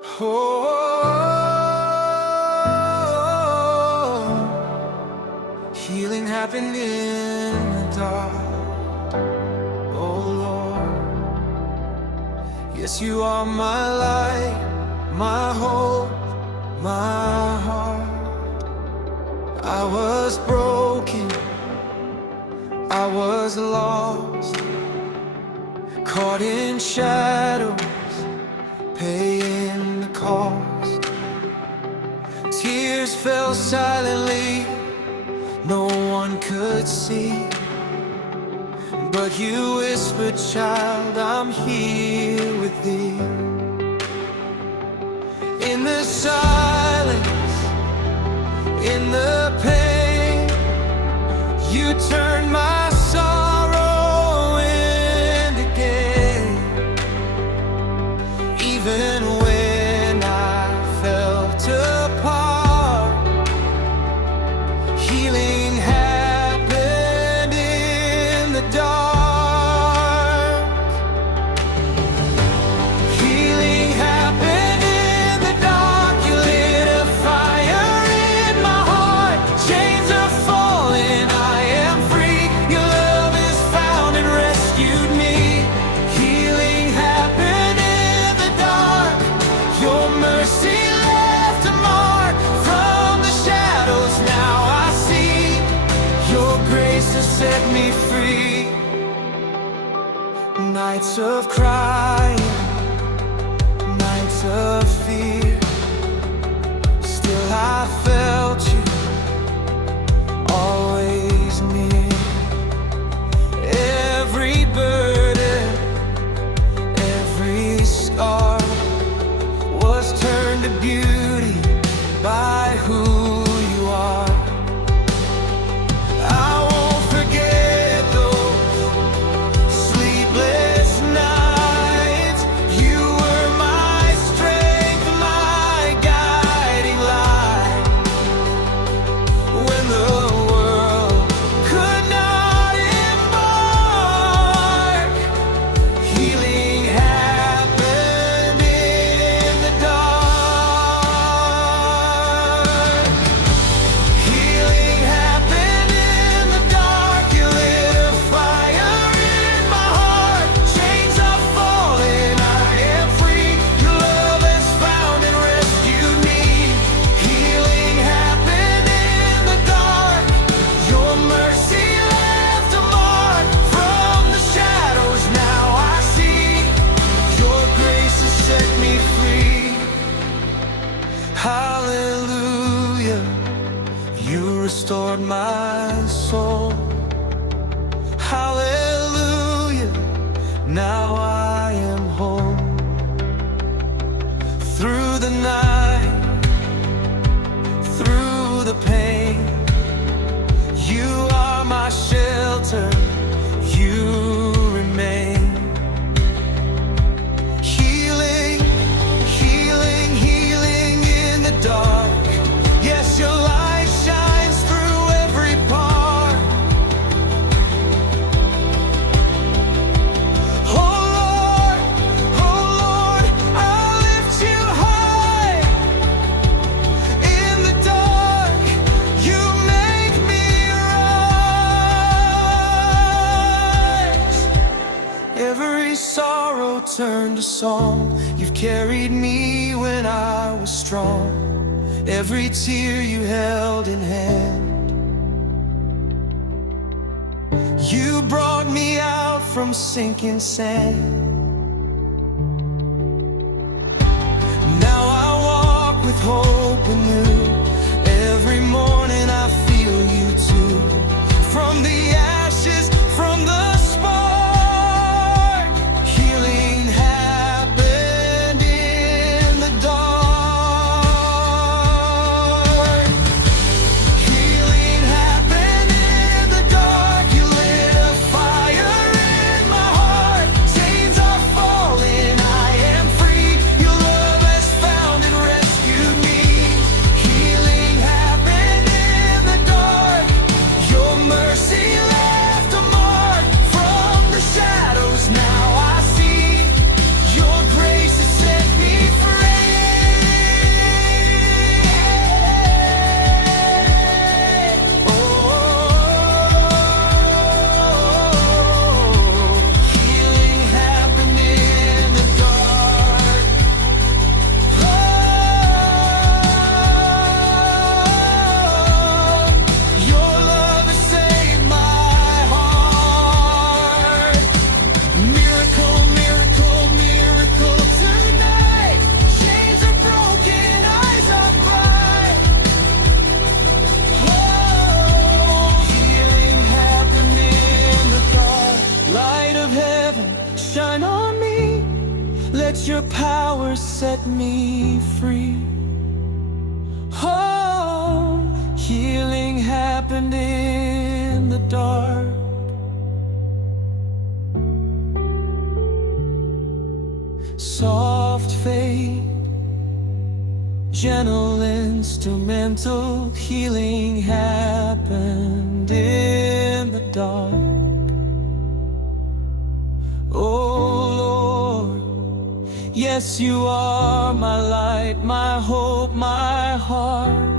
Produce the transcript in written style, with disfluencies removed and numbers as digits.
Oh, healing happened in the dark. Oh Lord, yes, you are my light, my hope, my heart. I was broken, I was lost, caught in shadows, paying the cost. Tears fell silently, no one could see, but you whispered, child, I'm here with thee. In the silence, in the pain, you turned my sorrow into gain. Even when I felt apart, healing happened in the dark. Healing happened in the dark. You lit a fire in my heart. Chains are falling, I am free. Your love has found and rescued me. Healing happened in the dark. Your mercy left a mark. From the shadows now I see. Your grace has set me free. Nights of crying, nights of fear, still I felt you always near. Every burden, every scar was turned to beauty by who you are. I won't forget those sleepless nights. You were my strength, my guiding light. When the world could not embark, healing happened in the dark. Healing happened in the dark. You lit a fire in my heart. Chains are falling, I am free. Your love has found and rescued me. Healing happened in the dark. Your mercy left a mark. From the shadows now I see. Your grace has set me free. Hallelujah, you restored my soul. Hallelujah, now I am home. Through the night, through the pain, you are my shelter, you remain. Healing, healing, healing in the dark. Yes, your light shines through every part. Oh Lord, I lift you high. In the dark, you make me rise. Every sorrow turned to song. You've carried me when I was strong. Every tear you held in hand. You brought me out from sinking sand. Now I walk with hope anew. Every morning I feel you too. From the ashes, from the spark, healing happened in the dark. Healing happened in the dark. You lit a fire in my heart. Chains power set me free. Oh, healing happened in the dark. Soft fade, gentle instrumental healing happened in the dark. Oh Lord, yes, you are my light, my hope, my heart.